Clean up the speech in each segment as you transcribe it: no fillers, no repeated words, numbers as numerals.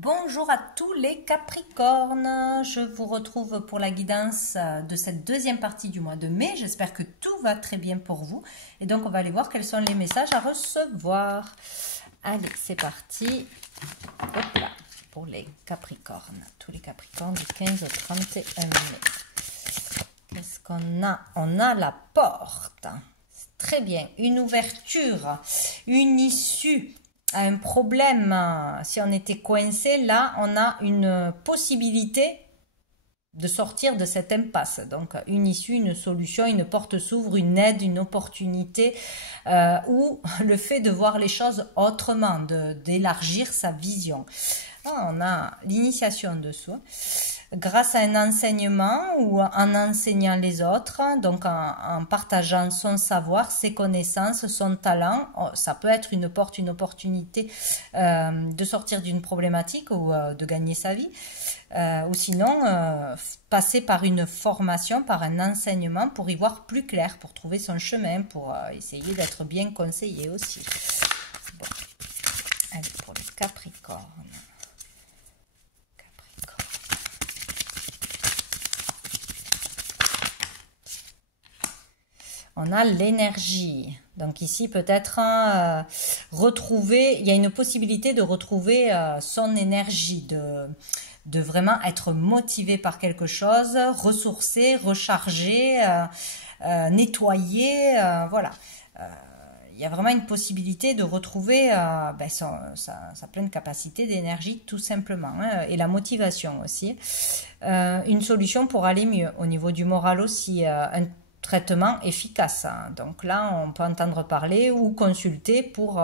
Bonjour à tous les Capricornes, je vous retrouve pour la guidance de cette deuxième partie du mois de mai. J'espère que tout va très bien pour vous. Et donc on va aller voir quels sont les messages à recevoir. Allez, c'est parti. Hop là, pour les Capricornes, tous les Capricornes du 15 au 31 mai. Qu'est-ce qu'on a? On a la porte. Très bien, une ouverture, une issue à un problème. Si on était coincé, là, on a une possibilité de sortir de cette impasse. Donc, une issue, une solution, une porte s'ouvre, une aide, une opportunité, ou le fait de voir les choses autrement, d'élargir sa vision. On a l'initiation de soi grâce à un enseignement ou en enseignant les autres, donc en partageant son savoir, ses connaissances, son talent. Ça peut être une porte, une opportunité de sortir d'une problématique ou de gagner sa vie. Ou sinon, passer par une formation, par un enseignement pour y voir plus clair, pour trouver son chemin, pour essayer d'être bien conseillé aussi. Bon. Allez, pour les Capricornes. On a l'énergie. Donc ici, peut-être retrouver, il y a une possibilité de retrouver son énergie, de vraiment être motivé par quelque chose, ressourcé, rechargé, nettoyé, voilà. Il y a vraiment une possibilité de retrouver sa pleine capacité d'énergie, tout simplement, hein, et la motivation aussi. Une solution pour aller mieux, au niveau du moral aussi, un traitement efficace. Donc là, on peut entendre parler ou consulter pour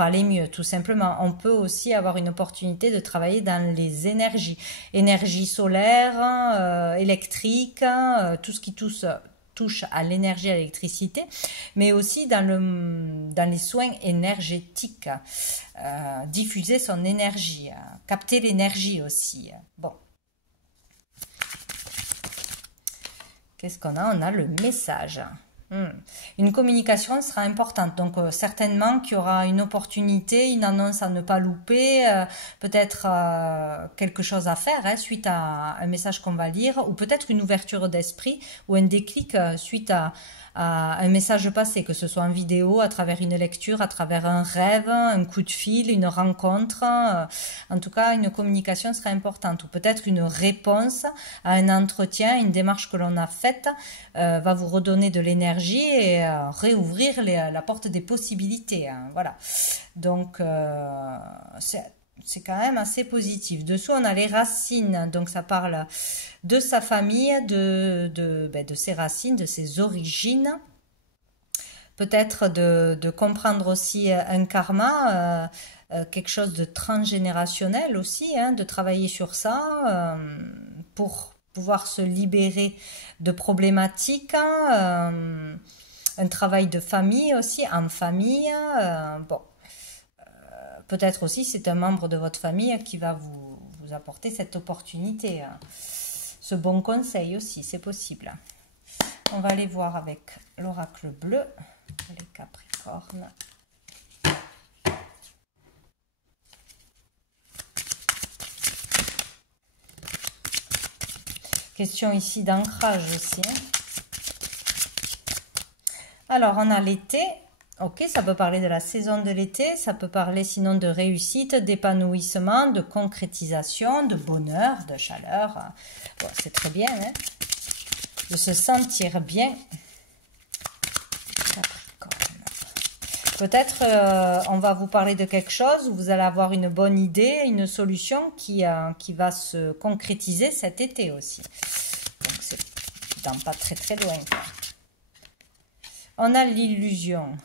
aller mieux, tout simplement. On peut aussi avoir une opportunité de travailler dans les énergies. Énergie solaire, électrique, tout ce qui touche à l'énergie, à l'électricité, mais aussi dans les soins énergétiques. Diffuser son énergie, capter l'énergie aussi. Bon. Qu'est-ce qu'on a? On a le message. Une communication sera importante, donc certainement qu'il y aura une opportunité, une annonce à ne pas louper, peut-être quelque chose à faire suite à un message qu'on va lire, ou peut-être une ouverture d'esprit ou un déclic suite à un message passé, que ce soit en vidéo, à travers une lecture, à travers un rêve, un coup de fil, une rencontre. En tout cas, une communication sera importante, ou peut-être une réponse à un entretien, une démarche que l'on a faite va vous redonner de l'énergie et réouvrir la porte des possibilités. Voilà. Donc, c'est quand même assez positif. Dessous, on a les racines. Donc, ça parle de sa famille, de ses racines, de ses origines. Peut-être de comprendre aussi un karma, quelque chose de transgénérationnel aussi, hein, de travailler sur ça pour pouvoir se libérer de problématiques. Un travail de famille aussi, en famille. Bon. Peut-être aussi c'est un membre de votre famille qui va vous apporter cette opportunité. Ce bon conseil aussi, c'est possible. On va aller voir avec l'oracle bleu, les Capricornes. Question ici d'ancrage aussi. Alors, on a l'été. Ok, ça peut parler de la saison de l'été, ça peut parler sinon de réussite, d'épanouissement, de concrétisation, de bonheur, de chaleur. Bon, c'est très bien, hein, de se sentir bien. Peut-être on va vous parler de quelque chose où vous allez avoir une bonne idée, une solution qui va se concrétiser cet été aussi. Donc c'est dans pas très très loin, quoi. On a l'illusion.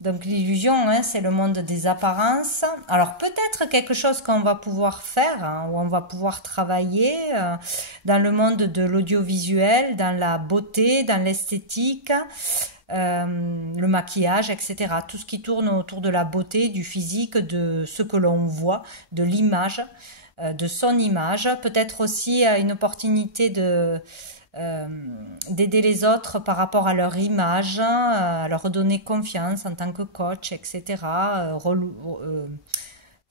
Donc l'illusion, hein, c'est le monde des apparences. Alors peut-être quelque chose qu'on va pouvoir faire, hein, où on va pouvoir travailler dans le monde de l'audiovisuel, dans la beauté, dans l'esthétique, le maquillage, etc. Tout ce qui tourne autour de la beauté, du physique, de ce que l'on voit, de l'image, de son image. Peut-être aussi une opportunité d'aider les autres par rapport à leur image, à leur donner confiance en tant que coach, etc.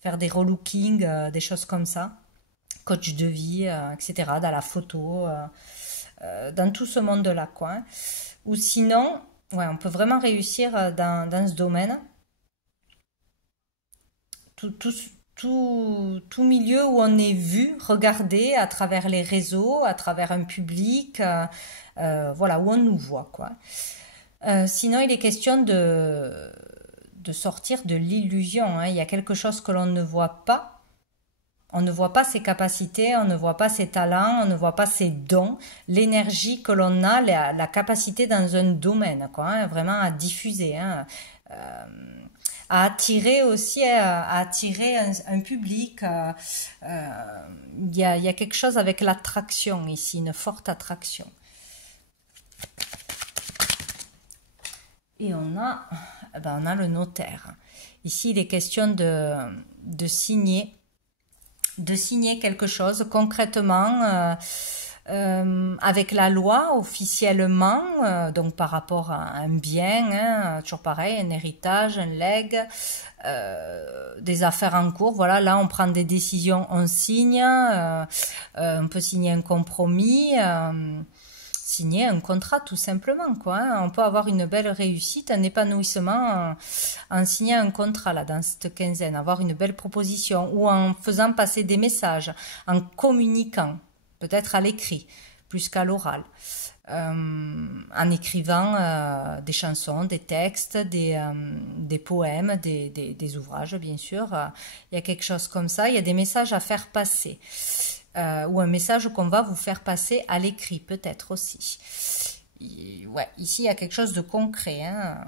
Faire des relookings, des choses comme ça. Coach de vie, etc. Dans la photo, dans tout ce monde-là, quoi. Hein. Ou sinon, ouais, on peut vraiment réussir dans ce domaine. Tout, tout, tout milieu où on est vu, regardé à travers les réseaux, à travers un public, voilà, où on nous voit, quoi. Sinon, il est question de sortir de l'illusion. Hein. Il y a quelque chose que l'on ne voit pas. On ne voit pas ses capacités, on ne voit pas ses talents, on ne voit pas ses dons, l'énergie que l'on a, la capacité dans un domaine, quoi, hein, vraiment à diffuser. Hein. À attirer aussi, à attirer un public. Il y a quelque chose avec l'attraction ici, une forte attraction. Et on a le notaire. Ici, il est question de signer quelque chose concrètement avec la loi officiellement, donc par rapport à un bien, hein, toujours pareil, un héritage, un legs, des affaires en cours. Voilà, là on prend des décisions, on signe, on peut signer un compromis, signer un contrat tout simplement, quoi. Hein. On peut avoir une belle réussite, un épanouissement en signant un contrat là dans cette quinzaine, avoir une belle proposition ou en faisant passer des messages, en communiquant. Peut-être à l'écrit, plus qu'à l'oral, en écrivant des chansons, des textes, des poèmes, des ouvrages, bien sûr. Il y a quelque chose comme ça, il y a des messages à faire passer, ou un message qu'on va vous faire passer à l'écrit, peut-être aussi. Ouais, ici, il y a quelque chose de concret. Hein.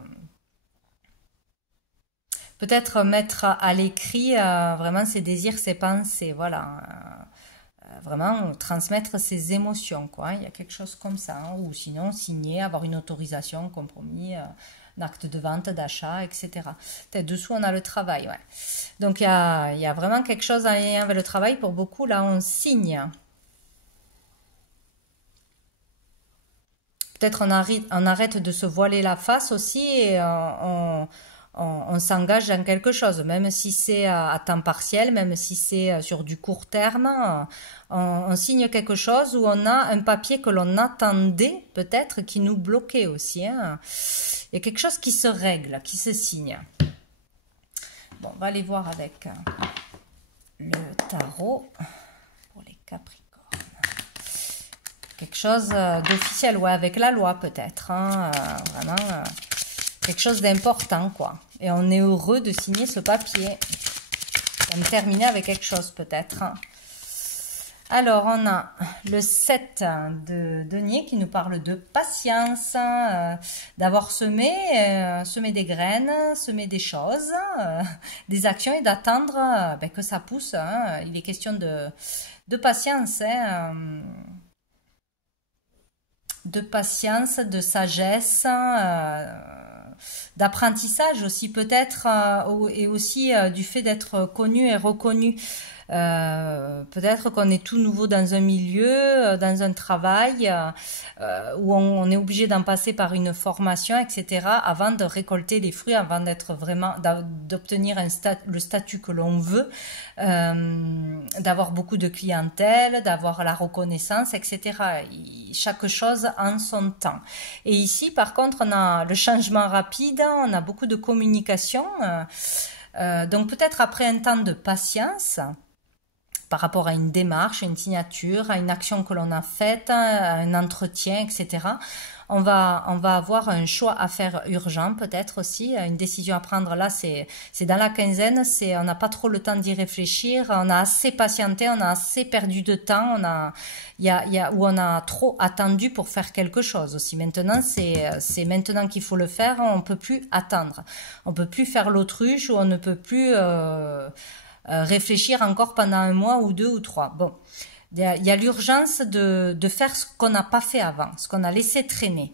Peut-être mettre à l'écrit vraiment ses désirs, ses pensées, voilà. Vraiment transmettre ses émotions, quoi. Il y a quelque chose comme ça, hein. Ou sinon signer, avoir une autorisation, un compromis, un acte de vente, d'achat, etc. Peut-être dessous on a le travail, ouais. Donc il y a vraiment quelque chose en lien avec le travail. Pour beaucoup, là on signe. Peut-être on arrête de se voiler la face aussi et on s'engage dans quelque chose, même si c'est à temps partiel, même si c'est sur du court terme, on signe quelque chose où on a un papier que l'on attendait peut-être qui nous bloquait aussi. Hein. Il y a quelque chose qui se règle, qui se signe. Bon, on va aller voir avec le tarot pour les Capricornes. Quelque chose d'officiel, ouais, avec la loi peut-être. Hein, vraiment quelque chose d'important, quoi. Et on est heureux de signer ce papier. On va terminer avec quelque chose, peut-être. Alors, on a le 7 de denier qui nous parle de patience, d'avoir semé des graines, semé des choses, des actions et d'attendre que ça pousse. Hein. Il est question de patience, hein, de patience, de sagesse, d'apprentissage aussi peut-être, et aussi du fait d'être connu et reconnu. Peut-être qu'on est tout nouveau dans un milieu, dans un travail, où on est obligé d'en passer par une formation, etc., avant de récolter les fruits, avant d'être vraiment, d'obtenir le statut que l'on veut, d'avoir beaucoup de clientèle, d'avoir la reconnaissance, etc. Chaque chose en son temps. Et ici, par contre, on a le changement rapide, on a beaucoup de communication, donc peut-être après un temps de patience, par rapport à une démarche, à une signature, à une action que l'on a faite, à un entretien, etc. On va avoir un choix à faire urgent, peut-être aussi, une décision à prendre là, c'est dans la quinzaine, on n'a pas trop le temps d'y réfléchir, on a assez patienté, on a assez perdu de temps, où on a trop attendu pour faire quelque chose aussi. Maintenant, c'est maintenant qu'il faut le faire, on peut plus attendre. On peut plus faire l'autruche ou on ne peut plus réfléchir encore pendant un mois ou 2 ou 3. Bon, il y a l'urgence de faire ce qu'on n'a pas fait avant, ce qu'on a laissé traîner.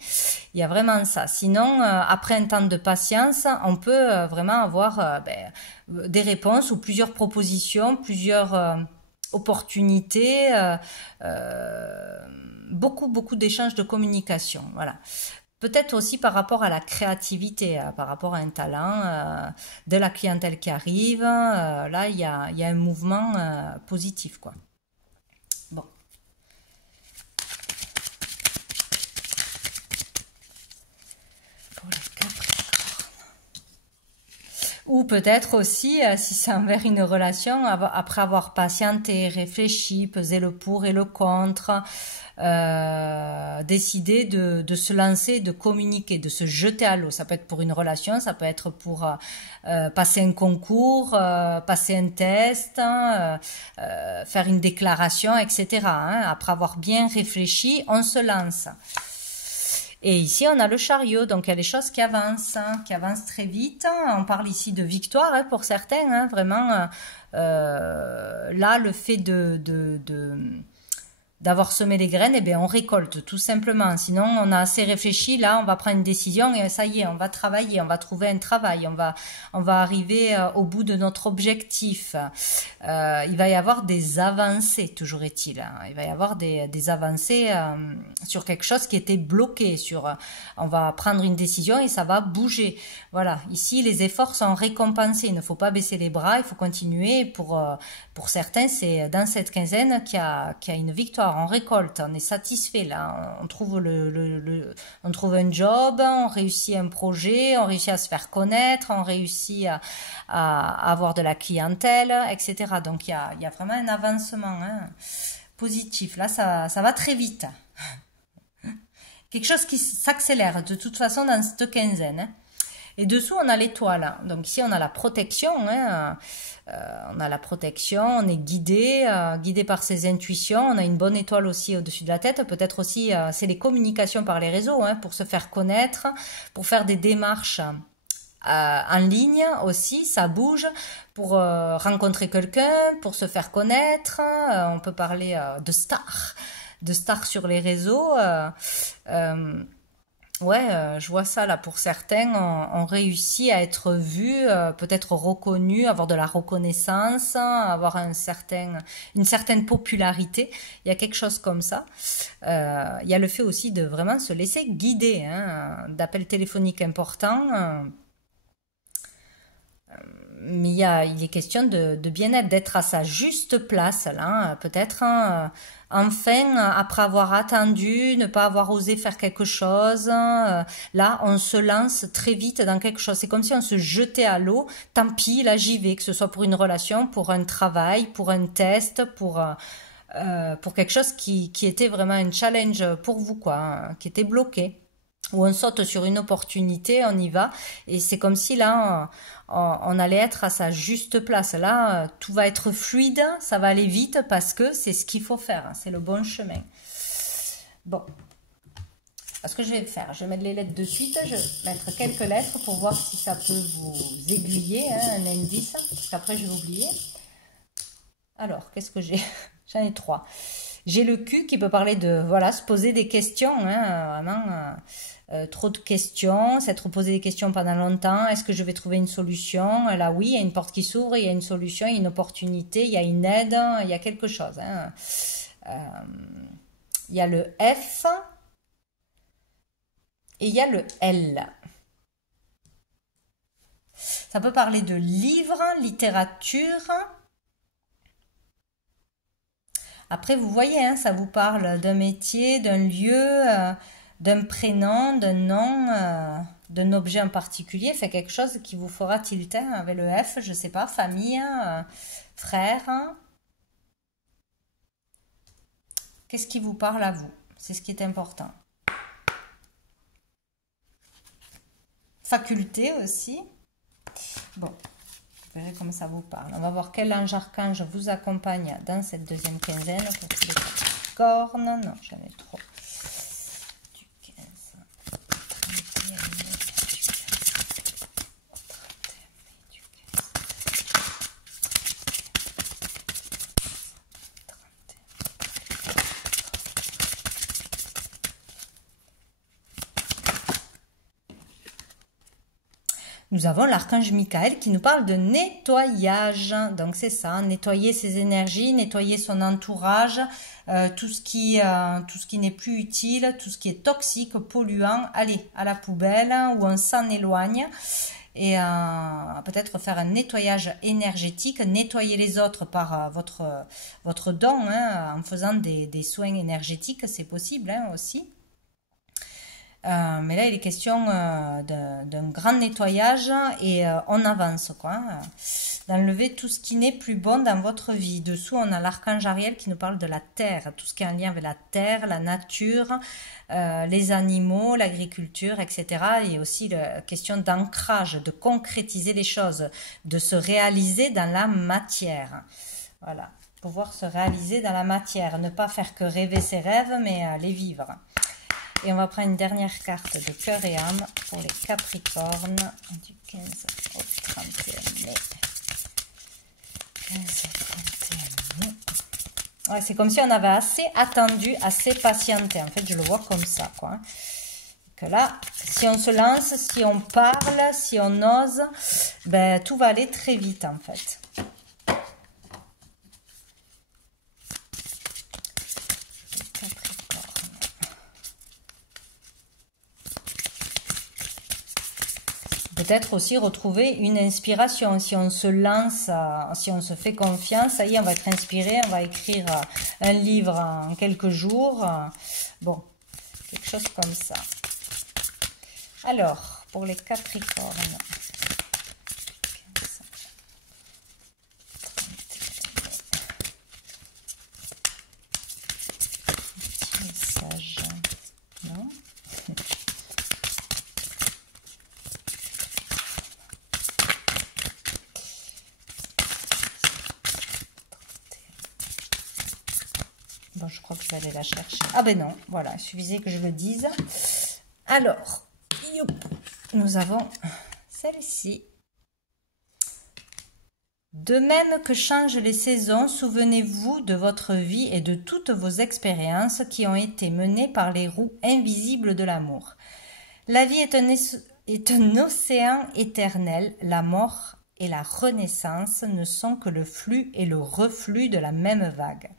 Il y a vraiment ça. Sinon, après un temps de patience, on peut vraiment avoir des réponses ou plusieurs propositions, plusieurs opportunités, beaucoup d'échanges de communication, voilà. Peut-être aussi par rapport à la créativité, par rapport à un talent, de la clientèle qui arrive, là il y a un mouvement positif, quoi. Bon. Pour les Capricornes. Ou peut-être aussi, si c'est envers une relation, après avoir patienté, réfléchi, pesé le pour et le contre, décider de se lancer, de communiquer, de se jeter à l'eau. Ça peut être pour une relation, ça peut être pour passer un concours, passer un test, faire une déclaration, etc. Hein. Après avoir bien réfléchi, on se lance. Et ici, on a le chariot, donc il y a des choses qui avancent très vite. On parle ici de victoire pour certains, hein, vraiment. Là, le fait d'avoir semé les graines, eh bien, on récolte tout simplement. Sinon, on a assez réfléchi. Là, on va prendre une décision et ça y est, on va travailler, on va trouver un travail, on va arriver au bout de notre objectif. Il va y avoir des avancées, toujours est-il. Hein. Il va y avoir des avancées sur quelque chose qui était bloqué. On va prendre une décision et ça va bouger. Voilà. Ici, les efforts sont récompensés. Il ne faut pas baisser les bras. Il faut continuer. Pour certains, c'est dans cette quinzaine qu'il y a une victoire. On récolte, on est satisfait là, on trouve on trouve un job, on réussit un projet, on réussit à se faire connaître, on réussit à avoir de la clientèle, etc. Donc il y a vraiment un avancement positif. Là, ça va très vite. Quelque chose qui s'accélère de toute façon dans cette quinzaine. Hein. Et dessous, on a l'étoile. Donc ici, on a la protection. Hein. On a la protection, on est guidé par ses intuitions. On a une bonne étoile aussi au-dessus de la tête. Peut-être aussi, c'est les communications par les réseaux, hein, pour se faire connaître, pour faire des démarches en ligne aussi, ça bouge, pour rencontrer quelqu'un, pour se faire connaître. On peut parler de stars sur les réseaux. Ouais, je vois ça là. Pour certains, on réussit à être vu, peut-être reconnu, avoir de la reconnaissance, avoir une certaine popularité. Il y a quelque chose comme ça. Il y a le fait aussi de vraiment se laisser guider, hein, d'appels téléphoniques importants. Mais il est question de bien-être, d'être à sa juste place là, peut-être. Enfin, après avoir attendu, ne pas avoir osé faire quelque chose, là, on se lance très vite dans quelque chose. C'est comme si on se jetait à l'eau. Tant pis, là, j'y vais, que ce soit pour une relation, pour un travail, pour un test, pour quelque chose qui était vraiment un challenge pour vous, quoi, hein, qui était bloqué. Où on saute sur une opportunité, on y va, et c'est comme si là, on allait être à sa juste place. Là, tout va être fluide, ça va aller vite parce que c'est ce qu'il faut faire, c'est le bon chemin. Bon, ce que je vais faire, je vais mettre les lettres de suite, je vais mettre quelques lettres pour voir si ça peut vous aiguiller, hein, un indice, parce qu'après je vais oublier. Alors, qu'est-ce que j'ai? J'en ai 3. J'ai le Q qui peut parler de, voilà, se poser des questions, hein, vraiment, trop de questions, s'être posé des questions pendant longtemps, est-ce que je vais trouver une solution? Là, oui, il y a une porte qui s'ouvre, il y a une solution, il y a une opportunité, il y a une aide, il y a quelque chose. Hein. Il y a le F et il y a le L. Ça peut parler de livres, littérature. Après, vous voyez, hein, ça vous parle d'un métier, d'un lieu, d'un prénom, d'un nom, d'un objet en particulier. Fait quelque chose qui vous fera tilter avec le F, je sais pas, famille, frère. Qu'est-ce qui vous parle à vous? C'est ce qui est important. Faculté aussi. Bon. Vous verrez comme ça vous parle. On va voir quel ange archange vous accompagne dans cette deuxième quinzaine pour tous les Capricornes. Non, j'en ai trop. Du 15, 31 mai, du 15, 31 mai, du 15, 31. nous avons l'archange Michael qui nous parle de nettoyage. Donc c'est ça, nettoyer ses énergies, nettoyer son entourage, tout ce qui n'est plus utile, tout ce qui est toxique, polluant, allez, à la poubelle, ou on s'en éloigne. Et peut-être faire un nettoyage énergétique, nettoyer les autres par votre don, hein, en faisant des soins énergétiques, c'est possible hein, aussi. Mais là, il est question d'un grand nettoyage et on avance, quoi. Hein, d'enlever tout ce qui n'est plus bon dans votre vie. Dessous, on a l'archange Ariel qui nous parle de la terre, tout ce qui est en lien avec la terre, la nature, les animaux, l'agriculture, etc. Et aussi la question d'ancrage, de concrétiser les choses, de se réaliser dans la matière. Voilà, pouvoir se réaliser dans la matière, ne pas faire que rêver ses rêves, mais les vivre. Et on va prendre une dernière carte de cœur et âme pour les Capricornes du 15 au 31 mai. 15 au 31 mai. Ouais, c'est comme si on avait assez attendu, assez patienté. En fait, je le vois comme ça, quoi. Que là, si on se lance, si on parle, si on ose, ben, tout va aller très vite, en fait. Peut-être aussi retrouver une inspiration. Si on se lance, si on se fait confiance, ça y est, on va être inspiré, on va écrire un livre en quelques jours. Bon, quelque chose comme ça. Alors, pour les Capricornes. Petit message. Non ? Bon, je crois que je vais aller la chercher. Ah ben non, voilà, il suffisait que je le dise. Alors, nous avons celle-ci. De même que changent les saisons, souvenez-vous de votre vie et de toutes vos expériences qui ont été menées par les roues invisibles de l'amour. La vie est un océan éternel, la mort et la renaissance ne sont que le flux et le reflux de la même vague.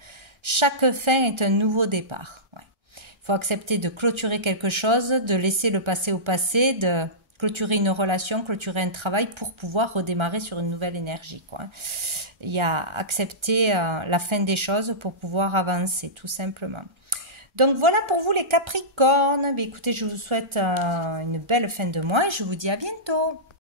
Chaque fin est un nouveau départ. Ouais. Il faut accepter de clôturer quelque chose, de laisser le passé au passé, de clôturer une relation, clôturer un travail pour pouvoir redémarrer sur une nouvelle énergie, quoi. Il y a accepter la fin des choses pour pouvoir avancer, tout simplement. Donc voilà pour vous les Capricornes. Mais écoutez, je vous souhaite une belle fin de mois et je vous dis à bientôt.